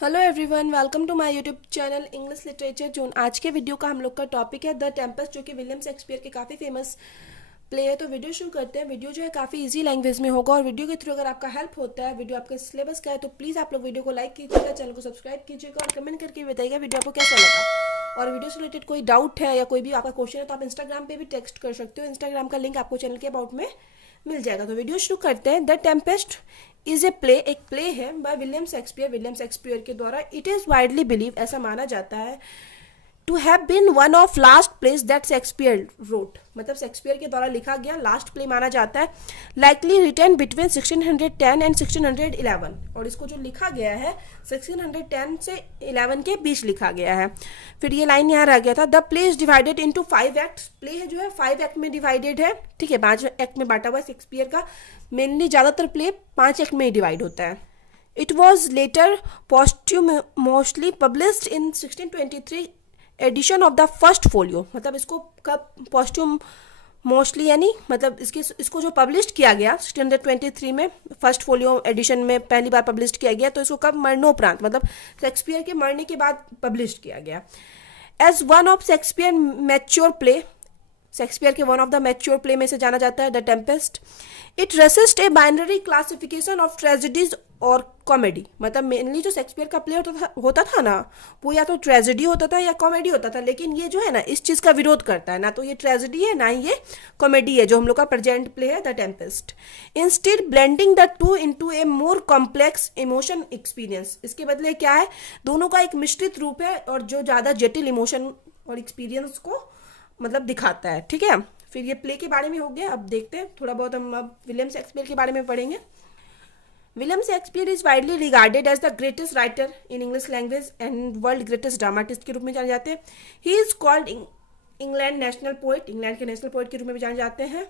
Hello everyone, welcome to my YouTube channel English literature zone. आज के video का हम लोग का टॉपिक है द टेम्पेस्ट, जो कि विलियम शेक्सपियर के काफ़ी फेमस प्ले है। तो वीडियो शुरू करते हैं। वीडियो जो है काफ़ी इजी लैंग्वेज में होगा और वीडियो के थ्रू अगर आपका हेल्प होता है, वीडियो आपके सिलेबस का है, तो प्लीज़ आप लोग वीडियो को लाइक कीजिएगा, चैनल को सब्सक्राइब कीजिएगा और कमेंट करके बताइएगा वीडियो आपको कैसा लगा। और वीडियो से रिलेटेड कोई डाउट है या कोई भी आपका क्वेश्चन है तो आप इंस्टाग्राम पे भी टेक्स्ट कर सकते हो। इंस्टाग्राम का लिंक आपको चैनल के अबाउट में मिल जाएगा। तो वीडियो शुरू करते हैं। The Tempest is a play, एक प्ले है by William Shakespeare, William Shakespeare के द्वारा। इट इज वाइडली बिलीव, ऐसा माना जाता है, to have been one of last plays that Shakespeare wrote, मतलब शेक्सपियर के द्वारा लिखा गया लास्ट प्ले माना जाता है। लाइकली रिटन बिटवीन 1610 एंड 1611, और इसको जो लिखा गया है 1610 से 11 के बीच लिखा गया है। फिर ये लाइन यहाँ रह गया था, the play is divided into 5 acts. Play है जो है 5 एक्ट में डिवाइडेड है, ठीक है, 5 एक्ट में बांटा हुआ है। शेक्सपियर का मेनली ज़्यादातर प्ले 5 एक्ट में ही डिवाइड होता है। It was later posthumously published in 1623 edition of the first folio, मतलब इसको कब पॉस्ट्यूम मोस्टली यानी मतलब इसको जो पब्लिश किया गया 1623 में फर्स्ट फोलियो एडिशन में पहली बार पब्लिश किया गया, तो इसको कब मरणोपरांत मतलब शेक्सपियर के मरने के बाद पब्लिश किया गया। As one of Shakespeare mature play, Shakespeare के one of the mature play में से जाना जाता है the tempest. It resist a binary classification of tragedies और कॉमेडी, मतलब मेनली जो शेक्सपियर का प्ले होता था ना, वो या तो ट्रेजेडी होता था या कॉमेडी होता था, लेकिन ये जो है ना इस चीज़ का विरोध करता है, ना तो ये ट्रेजेडी है ना ही ये कॉमेडी है जो हम लोग का प्रेजेंट प्ले है the Tempest. Instead blending the two into A more complex emotion experience, इसके बदले क्या है, दोनों का एक मिश्रित रूप है और जो ज़्यादा जटिल इमोशन और एक्सपीरियंस को मतलब दिखाता है, ठीक है। फिर ये प्ले के बारे में हो गया। अब देखते हैं थोड़ा बहुत, हम अब विलियम शेक्सपियर के बारे में पढ़ेंगे। William Shakespeare is widely regarded as the greatest writer in English language and world greatest dramatist के रूप में जाने जाते हैं। He is called England national poet, England के नेशनल पोएट के रूप में भी जाने जाते हैं।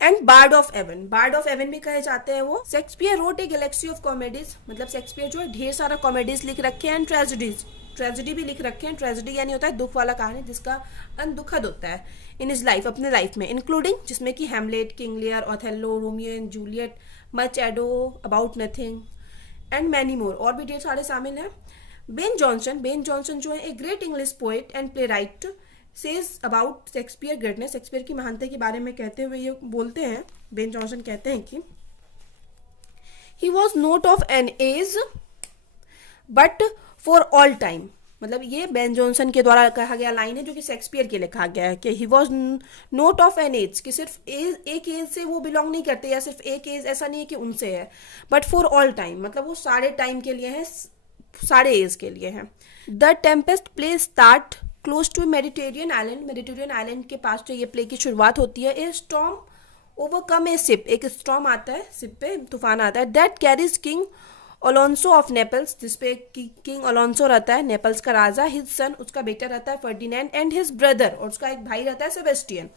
And bard of Avon, bard of Avon भी कहे जाते हैं वो। Shakespeare wrote a galaxy of comedies, मतलब शेक्सपियर जो है ढेर सारा कॉमेडीज लिख रखे हैं, एंड ट्रेजेडीज, ट्रेजेडी भी लिख रखे हैं। ट्रेजेडी यानी होता है दुख वाला कहानी जिसका अंत दुखद होता है इन इज लाइफ, अपने लाइफ में, इंक्लूडिंग जिसमें कि Hamlet, King Lear, Othello, Romeo and Juliet, much ado about nothing and many more, और भी ढेर सारे शामिल हैं। बेन जॉनसन, बेन जॉनसन जो है a great English poet and play right, says about Shakespeare greatness, Shakespeare की महानता के बारे में कहते हुए ये बोलते हैं, बेन जॉनसन कहते हैं कि he was not of an age but for all time, मतलब ये बेन जॉनसन के द्वारा कहा गया लाइन है जो कि शेक्सपियर के लिखा गया है कि he was not of an age, कि सिर्फ एज, एक एज से वो बिलोंग नहीं करते या सिर्फ एक एज, ऐसा नहीं है कि उनसे है, बट फॉर ऑल टाइम, मतलब वो सारे टाइम के लिए है, सारे एज के लिए है। The Tempest play start close to Mediterranean island, Mediterranean island के पास जो ये प्ले की शुरुआत होती है। A storm overcome a ship, एक स्टॉर्म आता है, शिप पे तूफान आता है। That carries king Alonso of Naples, जिसपे किंग अलोंसो रहता है, नेपल्स का राजा, हिज सन, उसका बेटा रहता है फर्डिनेंड, एंड हिज ब्रदर, और उसका एक भाई रहता है Sebastian.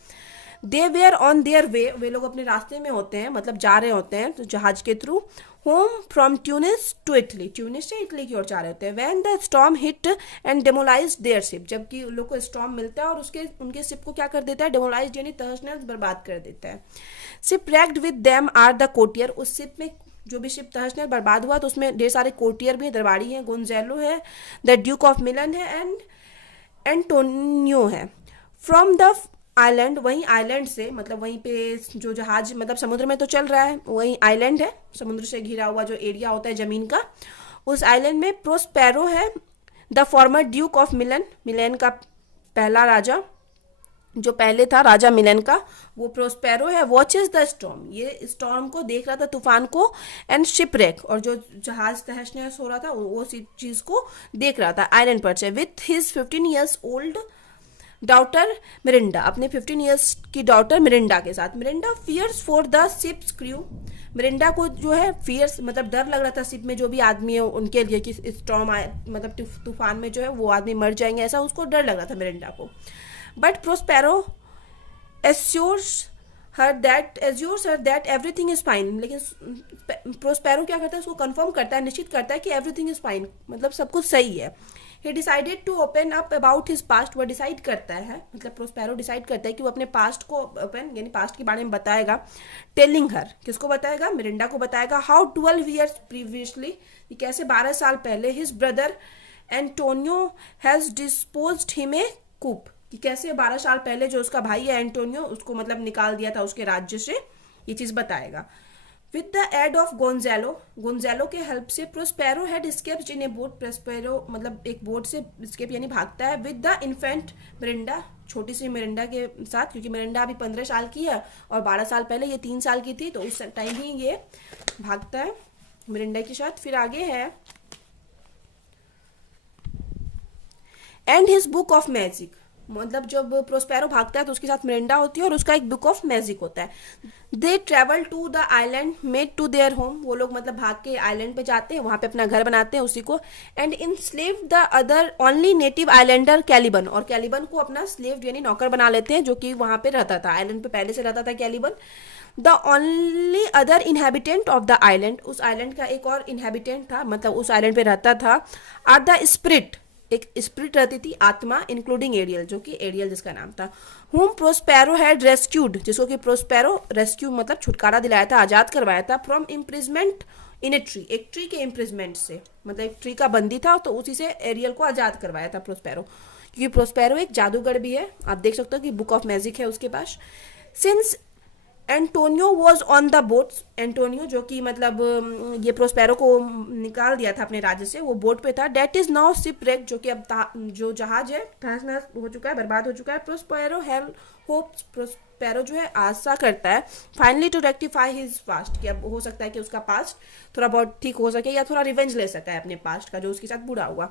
They were on their way लोग अपने रास्ते में होते हैं, मतलब जा रहे होते हैं तो जहाज के through, home from Tunis to Italy, Tunis से इटली की ओर जा रहे होते हैं। When the storm hit and demolish their ship, जबकि उन लोग को स्टॉर्म मिलता है और उसके उनके शिप को क्या कर देता है, डेमोलाइज यानी तहस नहस बर्बाद कर देता है। Shipwrecked with them are the courtier, उस शिप में जो भी शिप तहस नहस बर्बाद हुआ तो उसमें ढेर सारे कोटियर भी, दरबारी हैं, गोंजेलो है, द ड्यूक ऑफ मिलन है, एंड एंटोनियो है। फ्रॉम द आइलैंड, वहीं आइलैंड से, मतलब वहीं पे जो जहाज मतलब समुद्र में तो चल रहा है, वहीं आइलैंड है, समुद्र से घिरा हुआ जो एरिया होता है जमीन का, उस आइलैंड में प्रोस्पेरो है, द फॉर्मर ड्यूक ऑफ मिलन, मिलन का पहला राजा, जो पहले था राजा मिलन का, वो प्रोस्पेरो है। वॉचेस द स्टॉर्म, ये स्टॉर्म को देख रहा था, तूफान को, एंड शिपरेक, और जो जहाज तहस नहस हो रहा था वो चीज़ को देख रहा था आइलैंड पर से। With his 15 years old daughter Miranda, अपने 15 ईयर्स की डॉटर मिरिंडा के साथ। Miranda fears for the ship's crew, Miranda को जो है फियर्स मतलब डर लग रहा था शिप में जो भी आदमी है उनके लिए कि स्टॉर्म आए, मतलब तूफान में जो है वो आदमी मर जाएंगे, ऐसा उसको डर लग रहा था मिरिंडा को। But Prospero assures her that everything is fine, लेकिन प्रोस्पेरो क्या करता है, उसको कंफर्म करता है, निश्चित करता है कि एवरीथिंग इज फाइन, मतलब सब कुछ सही है। He decided to open up about his past, वो डिसाइड करता है, मतलब प्रोस्पेरो डिसाइड करता है कि वो अपने पास्ट को ओपन यानी पास्ट के बारे में बताएगा। टेलिंग हर, किसको बताएगा, मिरिंडा को बताएगा, हाउ 12 ईयर्स प्रीवियसली, कि कैसे 12 साल पहले his brother Antonio has disposed him a coup, कि कैसे 12 साल पहले जो उसका भाई है एंटोनियो उसको मतलब निकाल दिया था उसके राज्य से, ये चीज बताएगा। With the aid of Gonzalo के हेल्प से Prospero had escaped in a boat, Prospero मतलब एक बोट से एस्केप यानी भागता है, विद द इन्फेंट मिरिंडा, छोटी सी मिरिंडा के साथ, क्योंकि मिरिंडा अभी 15 साल की है और 12 साल पहले ये 3 साल की थी, तो उस टाइम ही ये भागता है मिरिंडा के साथ। फिर आगे है and his book of magic, मतलब जब प्रोस्पेरो भागता है तो उसके साथ मिरिंडा होती है और उसका एक बुक ऑफ मैजिक होता है। They travel to the island made to their home, वो लोग मतलब भाग के आइलैंड पे जाते हैं, वहां पे अपना घर बनाते हैं उसी को। And enslave the other only native islander Caliban, और कैलिबन को अपना स्लेव यानी नौकर बना लेते हैं, जो कि वहां पे रहता था, आइलैंड पे पहले से रहता था Caliban. The only other inhabitant of the island, उस आइलैंड का एक और इनहेबिटेंट था, मतलब उस आइलैंड पे रहता था, आर द स्पिरिट, एक स्पिरिट रहती थी आत्मा, इंक्लूडिंग एरियल, जो कि एरियल जिसका नाम था, whom प्रोस्पेरो हैड रेस्क्यूड, जिसको कि प्रोस्पेरो रेस्क्यू मतलब छुटकारा दिलाया था, आजाद करवाया था, from imprisonment in a tree, एक ट्री के इम्प्रिजमेंट से, मतलब एक ट्री का बंदी था तो उसी से एरियल को आजाद करवाया था प्रोस्पेरो, क्योंकि प्रोस्पेरो एक जादूगर भी है, आप देख सकते हो कि बुक ऑफ मैजिक है उसके पास। Since Antonio was on the boat, Antonio जो कि मतलब ये प्रोस्पेरो को निकाल दिया था अपने राज्य से, वो बोट पे था। डेट इज नाउ शिपरेक, जो कि अब जो जहाज है तहस नहस हो चुका है, बर्बाद हो चुका है। प्रोस्पेरो हैव होप्स, प्रोस्पेरो जो है आशा करता है, finally to rectify his past, कि अब हो सकता है कि उसका पास्ट थोड़ा बहुत ठीक हो सके या थोड़ा रिवेंज ले सका है अपने पास्ट का जो उसके साथ बुरा हुआ।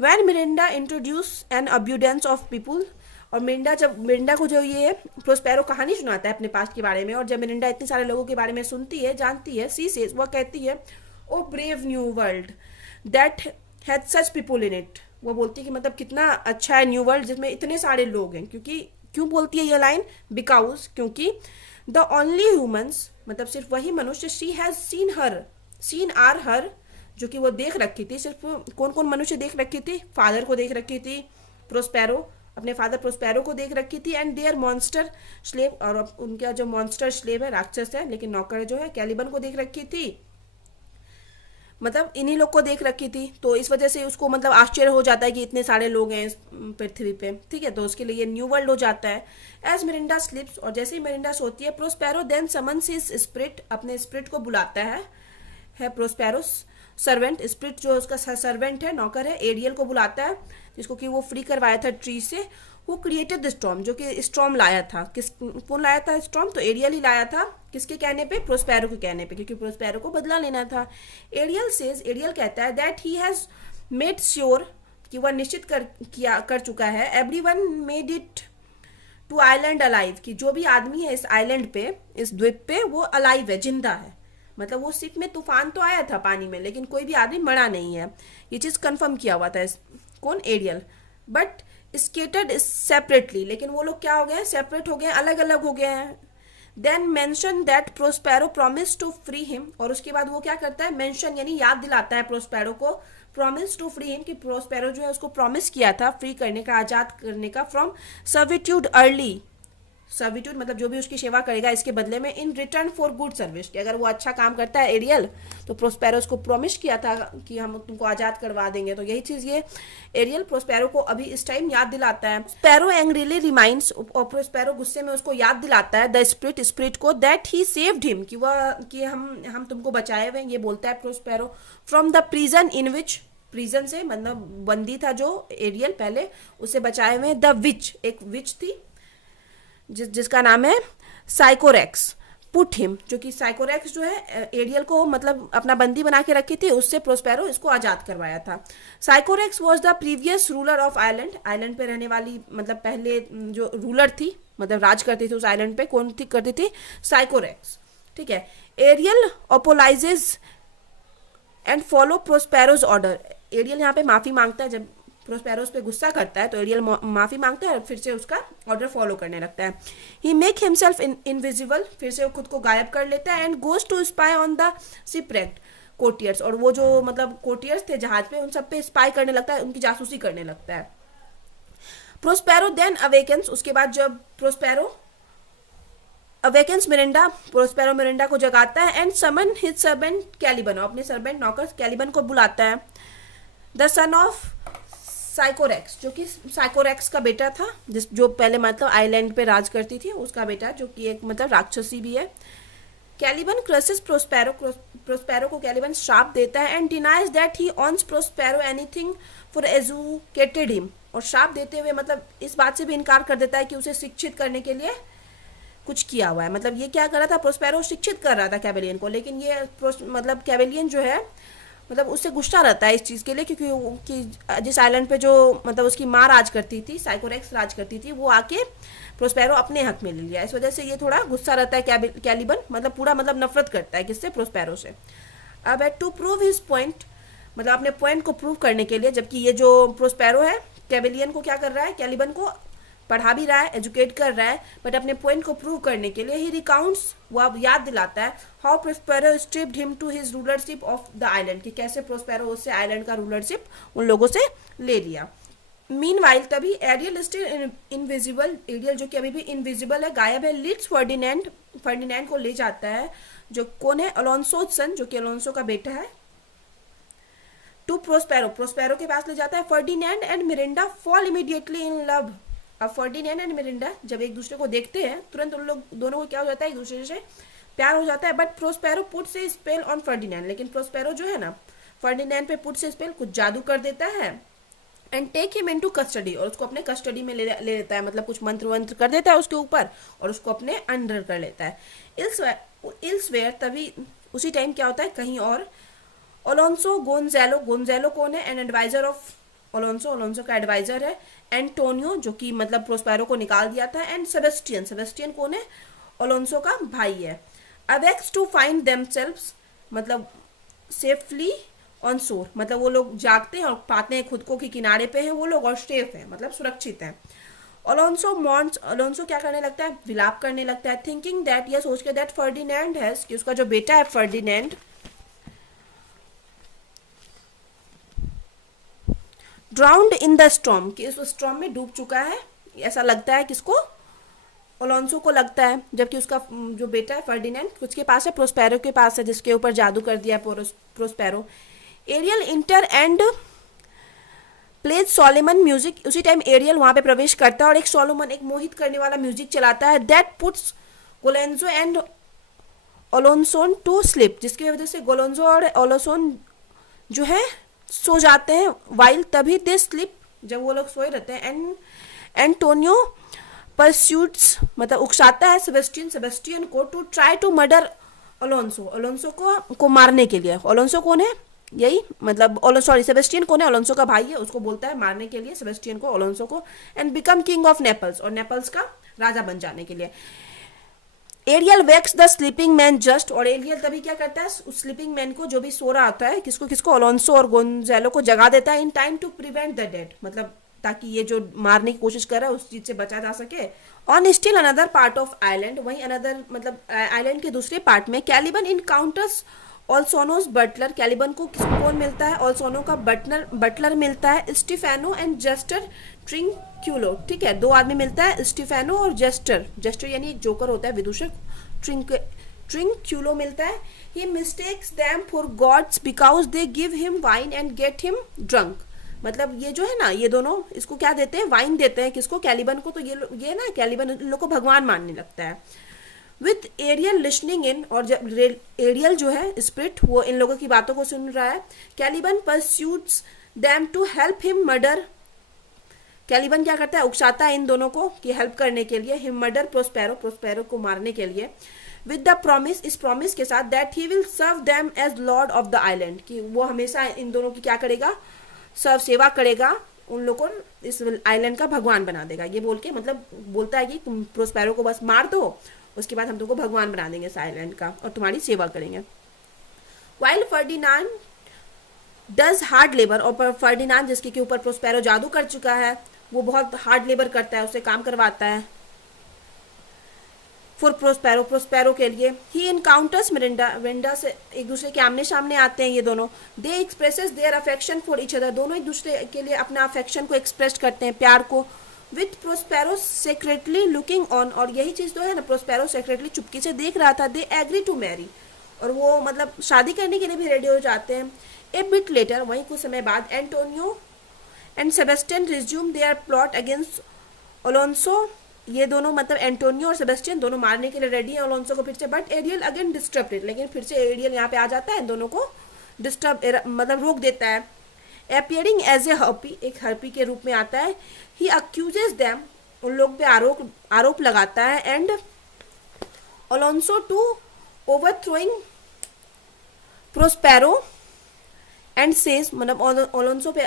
When Miranda introduce an abundance of people, और मिरिंडा को जो ये प्रोस्पेरो कहानी सुनाता है अपने पास्ट के बारे में, और जब मिरिंडा इतने सारे लोगों के बारे में सुनती है, जानती है, सी सेज, वह कहती है, O brave new world that had such people in it, वो बोलती है कि मतलब कितना अच्छा है न्यू वर्ल्ड जिसमें इतने सारे लोग हैं। क्योंकि क्यों बोलती है ये लाइन, बिकॉज क्योंकि द ओनली ह्यूमंस, मतलब सिर्फ वही मनुष्य, शी हैज सीन आर हर, जो कि वो देख रखी थी, सिर्फ कौन कौन मनुष्य देख रखी थी, फादर को देख रखी थी प्रोस्पेरो, अपने फादर प्रोस्पेरो को देख रखी थी, एंड देयर मॉन्स्टर स्लेव, और उनका जो मॉन्स्टर स्लेव है, राक्षस है लेकिन नौकर जो है, कैलिबन को देख रखी थी, मतलब इन्हीं लोग को देख रखी थी। तो इस वजह से उसको मतलब आश्चर्य हो जाता है कि इतने सारे लोग हैं इस पृथ्वी पे, ठीक है, तो उसके लिए न्यू वर्ल्ड हो जाता है। एज मिरिंडा स्लिप्स, और जैसे ही मिरिंडा सोती है, Prospero then summons his spirit, अपने स्पिरिट को बुलाता है प्रोस्पेरो सर्वेंट, स्पिरिट जो उसका सर्वेंट है, नौकर है, एरियल को बुलाता है, जिसको कि वो फ्री करवाया था ट्री से। वो क्रिएटेड द स्टॉर्म, जो कि स्टॉर्म लाया था, कौन लाया था स्टॉर्म, तो एरियल ही लाया था, किसके कहने पे, प्रोस्पेरो के कहने पे, क्योंकि प्रोस्पेरो को बदला लेना था। एरियल कहता है that he has made sure, कि वह निश्चित कर चुका है, everyone made it to island alive, कि जो भी आदमी है इस आइलैंड पे, इस द्वीप पे, वो अलाइव है, जिंदा है, मतलब वो शिप में तूफान तो आया था पानी में, लेकिन कोई भी आदमी मरा नहीं है, ये चीज कंफर्म किया हुआ था कौन, एरियल। बट स्केटर्ड सेपरेटली, लेकिन वो लोग क्या हो गए, सेपरेट हो गए, अलग अलग हो गए हैं। Then mention that Prospero promise to free him, और उसके बाद वो क्या करता है, मेंशन यानी याद दिलाता है प्रोस्पेरो को, प्रॉमिस टू फ्री हिम, कि प्रोस्पेरो जो है उसको प्रॉमिस किया था फ्री करने का, आजाद करने का, फ्रॉम सर्विट्यूड अर्ली, सर्विट्यूड मतलब जो भी उसकी सेवा करेगा इसके बदले में, in return for good service, कि अगर वो अच्छा काम करता है एरियल, तो प्रोस्पेरो उसको प्रॉमिस किया था कि हम तुमको आजाद करवा देंगे, तो यही चीज ये एरियल प्रोस्पेरो को अभी इस टाइम याद दिलाता है। स्पैरो एंग्रीली रिमाइंड्स, और प्रोस्पेरो गुस्से में उसको याद दिलाता है, द स्पिरिट को, दैट ही सेव्ड हिम, कि हम तुमको बचाए हुए, ये बोलता है Prospero, from the prison in which, prison से मतलब बंदी था जो एरियल पहले, उसे बचाए हुए। द विच, एक विच थी जिसका नाम है साइकोरेक्स, पुट हिम, जो कि साइकोरेक्स जो है एरियल को मतलब अपना बंदी बना के रखी थी, उससे प्रोस्पेरो इसको आजाद करवाया था। Sycorax was the previous ruler of island, island पे रहने वाली मतलब पहले जो रूलर थी, मतलब राज करती थी उस आइलैंड पे, कौन थी करती थी, साइकोरेक्स, ठीक है। Ariel apologises and follow Prospero's order, Ariel यहाँ पे माफी मांगता है, जब प्रोस्पेरो उस पे गुस्सा करता है तो एरियल माफी मांगता है और फिर से उसका ऑर्डर फॉलो करने लगता है। ही मेक हिमसेल्फ इनविजिबल, फिर से वो खुद को गायब कर लेता है, and goes to spy on the shipwrecked courtiers, और वो जो मतलब कोटियर्स थे जहाज पे, उन सब पे स्पाई करने लगता है, उनकी जासूसी करने लगता है। प्रोस्पेरो देन अवेकन्स, उसके बाद जब Prospero awakens Miranda, Prospero Miranda को जगाता है and summon his servant Caliban, अपने सर्वेंट नौकर कैलिबन को बुलाता है। द सन ऑफ साइकोरेक्स, जो कि साइकोरेक्स का बेटा था, जो पहले मतलब आइलैंड पे राज करती थी, उसका बेटा, जो कि एक मतलब राक्षसी भी है। कैलिबन क्रसेस प्रोस्पेरो, प्रोस्पेरो को कैलिबन श्राप देता है and denies that he owns Prospero anything for educated him, और श्राप देते हुए मतलब इस बात से भी इनकार कर देता है कि उसे शिक्षित करने के लिए कुछ किया हुआ है। मतलब ये क्या कर रहा था, प्रोस्पेरो शिक्षित कर रहा था कैबेलियन को, लेकिन ये मतलब कैबेलियन जो है मतलब उससे गुस्सा रहता है इस चीज़ के लिए, क्योंकि जिस आइलैंड पे जो मतलब उसकी माँ राज करती थी, साइकोरेक्स राज करती थी, वो आके प्रोस्पेरो अपने हक में ले लिया। इस वजह से ये थोड़ा गुस्सा रहता है कैलिबन, मतलब पूरा मतलब नफरत करता है किससे, प्रोस्पेरो से। अब टू प्रूव हिज पॉइंट, मतलब अपने पॉइंट को प्रूव करने के लिए, जबकि ये जो प्रोस्पेरो है कैबेलियन को क्या कर रहा है, कैलिबन को पढ़ा भी रहा है, एजुकेट कर रहा है, बट अपने पॉइंट को प्रूव करने के लिए ही रिकाउंट्स, वो अब याद दिलाता है how Prospero stripped him to his rulership of the island, कि कैसे प्रोस्पेरो उससे आइलैंड का रूलरशिप उन लोगों से ले लिया। मीनवाइल तभी एरियल स्टिल इनविजिबल, एरियल जो कि अभी भी इनविजिबल है, गायब है, लीड्स फर्डिनेंड को ले जाता है, जो कौन है, अलोंसो सन, जो कि अलोंसो का बेटा है, टू प्रोस्पेरो, प्रोस्पेरो के पास ले जाता है। Ferdinand and Mirinda fall immediately in love, अब फर्डिनेंड एंड मिरिंडा जब एक दूसरे को देखते हैं तुरंत उन लोग दोनों को क्या हो जाता है, एक दूसरे से प्यार हो जाता है। बट प्रोस्पेरो पुट से स्पेल ऑन फर्डिनेंड, लेकिन प्रोस्पेरो जो है ना फर्डिनेंड पे पुट से स्पेल, कुछ जादू कर देता है and take him into custody, और उसको अपने कस्टडी में ले लेता है, मतलब कुछ मंत्र वंत्र कर देता है उसके ऊपर और उसको अपने अंडर कर लेता है। इल्सवेयर तभी उसी टाइम क्या होता है कहीं और, अलोंसो गोंजालो, गोंजालो कौन है, an adviser of Alonso, Alonso का एडवाइजर है, एंटोनियो जो कि मतलब प्रोस्पेरो को निकाल दिया था, एंड सेबेस्टियन, सेबेस्टियन कौन है, अलोंसो का भाई है। अवेक्स टू फाइंड देमसेल्व्स, मतलब सेफली ऑन शोर, मतलब वो लोग जागते हैं और पाते हैं खुद को कि किनारे पे हैं वो लोग और सेफ है, मतलब सुरक्षित है। अलोंसो मॉन्स, अलोंसो क्या करने लगता है, विलाप करने लगता है, थिंकिंग दैट, यह सोच के दैट फर्डिनेंड हैज, कि उसका जो बेटा है Ferdinand drowned in the storm, कि इस स्टॉर्म में डूब चुका है, ऐसा लगता है किसको, अलोंसो को लगता है, जबकि उसका जो बेटा है फर्डिनेंड उसके पास है, प्रोस्पेरो के पास है, जिसके ऊपर जादू कर दिया है Prospero. Ariel enter and plays solemn music, उसी टाइम एरियल वहां पे प्रवेश करता है और एक सोलोमन, एक मोहित करने वाला म्यूजिक चलाता है, that puts Gonzalo and Alonso to sleep, जिसकी वजह से गोलोंजो और ओलोंसोन जो है सो जाते हैं। वाइल तभी दे स्लिप, जब वो लोग सोए रहते हैं, एंड एंटोनियो परस्यूट्स, मतलब उकसाता है सेबेस्टियन को to try to murder Alonso, Alonso को मारने के लिए। अलोंसो कौन है, यही मतलब सेबेस्टियन कौन है, अलोंसो का भाई है, उसको बोलता है मारने के लिए सेबेस्टियन को, अलोंसो को, and become king of Naples, और नेपल्स का राजा बन जाने के लिए। Ariel wakes the sleeping man just, और एरियल तभी क्या करता है उस स्लीपिंग मैन को, जो भी सो रहा होता है, किसको अलोंसो और गोंजालो को जगा देता है, in time to prevent the dead, मतलब ताकि ये जो मारने की कोशिश कर रहा है उस चीज से बचा जा सके। On still another part of island, वहीं अनदर मतलब आइलैंड के दूसरे पार्ट में कैलिबन इनकाउंटर्स ऑल्सोनोस बटलर, कैलिबन को कौन मिलता है, ऑल्सोनो का बटलर मिलता है, स्टीफेनो एंड जस्टर ट्रिंक्यूलो, ठीक है, दो आदमी मिलता है, स्टीफेनो और जस्टर यानी एक जोकर होता है विदूषक, ट्रिंक्यूलो मिलता है। He mistakes them for gods because they give him wine and get him drunk, मतलब ये जो है ना ये दोनों इसको क्या देते हैं, वाइन देते हैं, किसको, कैलिबन को, तो ये ना कैलिबन इन लोग को भगवान मानने लगता है। विथ एरियल लिसनिंग इन, और जब एरियल जो है स्पिरिट वो इन लोगों की बातों को सुन रहा है, Caliban pursuits them to help him murder, Caliban क्या करता है, उकसाता है इन दोनों को कि हेल्प करने के लिए, हिम मर्डर प्रोस्पेरो को मारने के लिए, विद द प्रॉमिस, इस प्रॉमिस के साथ, that he will serve them as lord of the island, कि वो हमेशा इन दोनों की क्या करेगा, सेवा करेगा, उन लोगों को इस आइलैंड का भगवान बना देगा। ये बोल के मतलब बोलता है कि तुम प्रोस्पेरो को बस मार दो, उसके बाद हम तुमको भगवान बना देंगे इस आइलैंड का और तुम्हारी सेवा करेंगे। While Ferdinand does hard labour, और फर्डिनांड जिसके के ऊपर प्रोस्पेरो जादू कर चुका है वो बहुत हार्ड लेबर करता है, उससे काम करवाता है फॉर प्रोस्पेरो के लिए। ही इनकाउंटर्स मिरिंडा से एक दूसरे के आमने सामने आते हैं ये दोनों। They expresses their affection for each other, दोनों एक दूसरे के लिए अपना अफेक्शन को एक्सप्रेस करते हैं, प्यार को with Prospero secretly looking on, और यही चीज़ तो है ना, प्रोस्पेरो सेक्रेटली चुपके से देख रहा था। दे एग्री टू मैरी, और वो मतलब शादी करने के लिए भी रेडी हो जाते हैं। ए बिट लेटर, वहीं कुछ समय बाद, Antonio and Sebastian resume their plot against Alonso, ये दोनों मतलब एंटोनियो और सेबेस्टियन दोनों मारने के लिए रेडी है अलोंसो को फिर से। बट एरियल अगेन डिस्टर्ब, लेकिन फिर से एरियल यहाँ पे आ जाता है, दोनों को डिस्टर्ब मतलब रोक देता है। अपियरिंग एज ए हर्पी, एक हर्पी के रूप में आता है। ही अक्यूजेस देम, उन लोग पे आरोप लगाता है। And Alonso to overthrowing Prospero and says, मतलब अलोंसो पे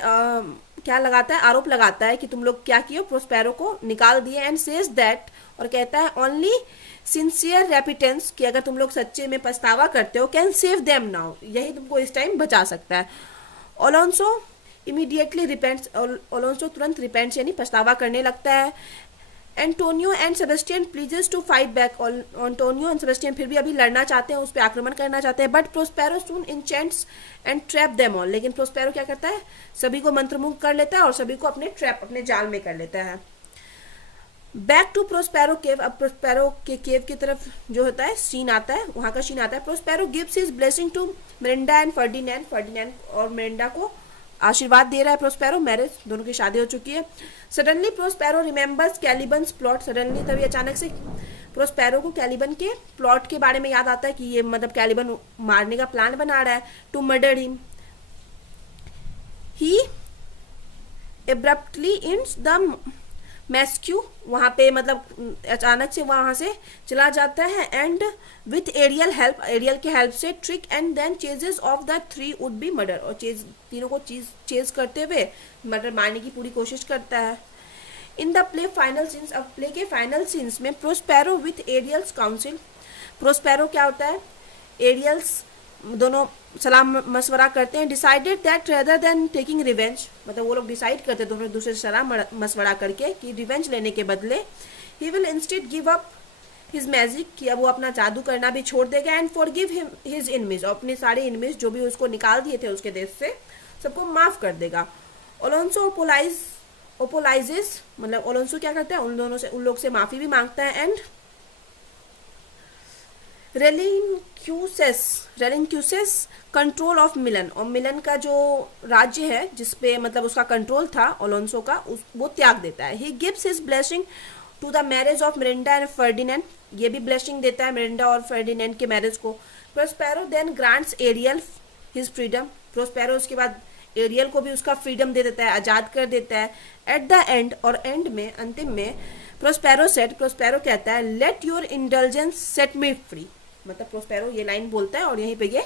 क्या लगाता है, आरोप लगाता है कि तुम लोग क्या किए, प्रोस्पेरो को निकाल दिए। एंड सेज दैट, और कहता है ओनली सिंसियर रेपिटेंस, कि अगर तुम लोग सच्चे में पछतावा करते हो, कैन सेव देम नाउ, यही तुमको इस टाइम बचा सकता है। अलोंसो इमीडिएटली रिपेंट्स, अलोंसो तुरंत रिपेंट्स यानी पछतावा करने लगता है। Antonio and Sebastian pledges to fight back, Antonio and Sebastian फिर भी अभी लड़ना चाहते हैं, उस पर आक्रमण करना चाहते हैं। But Prospero soon enchants and trap them all, लेकिन प्रोस्पेरो क्या करता है, सभी को मंत्रमुग्ध कर लेता है और सभी को अपने ट्रैप, अपने जाल में कर लेता है। बैक टू प्रोस्पेरो केव, अब प्रोस्पेरो के केव की तरफ जो होता है सीन आता है, वहां का सीन आता है। Prospero gives his blessing to Miranda and Ferdinand, Ferdinand और मिरिंडा को आशीर्वाद दे रहा है प्रोस्पेरो, मैरिज, दोनों की शादी हो चुकी है। Suddenly Prospero remembers Caliban's plot, suddenly तभी अचानक से प्रोस्पेरो को कैलिबन के प्लॉट के बारे में याद आता है कि ये मतलब कैलिबन मारने का प्लान बना रहा है, to murder him. He abruptly ends the masque, वहाँ पे मतलब अचानक से वहाँ से चला जाता है। And with Ariel help, Ariel के हेल्प से trick and then chases off the three would be murder, और तीनों को चेज करते हुए मर्डर मारने की पूरी कोशिश करता है। In the play final scenes, अब प्ले के फाइनल सीन्स में प्रोस्पेरो विथ एरियल्स काउंसिल, प्रोस्पेरो क्या होता है, एरियल्स दोनों सलाह मशवरा करते हैं। Decided that rather than taking revenge, मतलब वो लोग डिसाइड करते हैं दोनों दूसरे से सलाह मशवरा करके कि रिवेंज लेने के बदले he will instead give up his magic, कि अब वो अपना जादू करना भी छोड़ देगा। And forgive him his enemies, और अपने सारे एनिमीज जो भी उसको निकाल दिए थे उसके देश से, सबको माफ कर देगा। अलोंसो ओपोलाइजेस, मतलब अलोंसो क्या करता है, उन लोग से माफी भी मांगता है। एंड रेलिंक्यूसेस कंट्रोल ऑफ मिलन, और मिलन का जो राज्य है जिसपे मतलब उसका कंट्रोल था अलोंसो का, वो त्याग देता है। He gives his blessing to the marriage of Miranda and Ferdinand, ये भी ब्लेसिंग देता है मिरिंडा और फर्डिनेंड के मैरिज को। Prospero then grants Ariel his freedom, Prospero उसके बाद एरियल को भी उसका फ्रीडम दे देता है, आज़ाद कर देता है। एट द एंड, और एंड में, अंतिम में, प्रोस्पेरो कहता है let your indulgence set me free, मतलब प्रोस्पेरो ये लाइन बोलता है और यहीं पे ये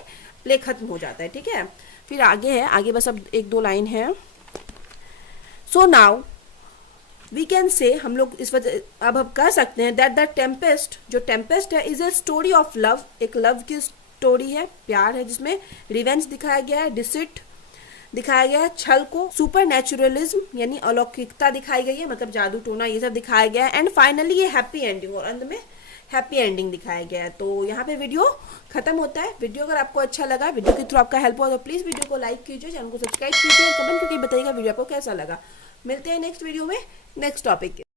प्ले खत्म हो जाता है। ठीक है, फिर आगे है, आगे बस अब एक दो लाइन है। So now we can say, हम लोग इस वजह अब हम कह सकते हैं दैट द टेम्पेस्ट, जो टेम्पेस्ट है, is a story of love, एक लव की स्टोरी है, प्यार है, जिसमें रिवेंज दिखाया गया है, डिसिट दिखाया गया है, छल को, सुपर नेचुरलिज्म यानी अलौकिकता दिखाई गई है, मतलब जादू टोना ये सब दिखाया गया है। एंड फाइनली ये हैप्पी एंडिंग, और अंत में हैप्पी एंडिंग दिखाया गया है। तो यहाँ पे वीडियो खत्म होता है। वीडियो अगर आपको अच्छा लगा, वीडियो के थ्रू आपका हेल्प हो, तो प्लीज़ वीडियो को लाइक कीजिए, चैनल को सब्सक्राइब कीजिए और कमेंट करके बताइएगा वीडियो आपको कैसा लगा। मिलते हैं नेक्स्ट वीडियो में नेक्स्ट टॉपिक के।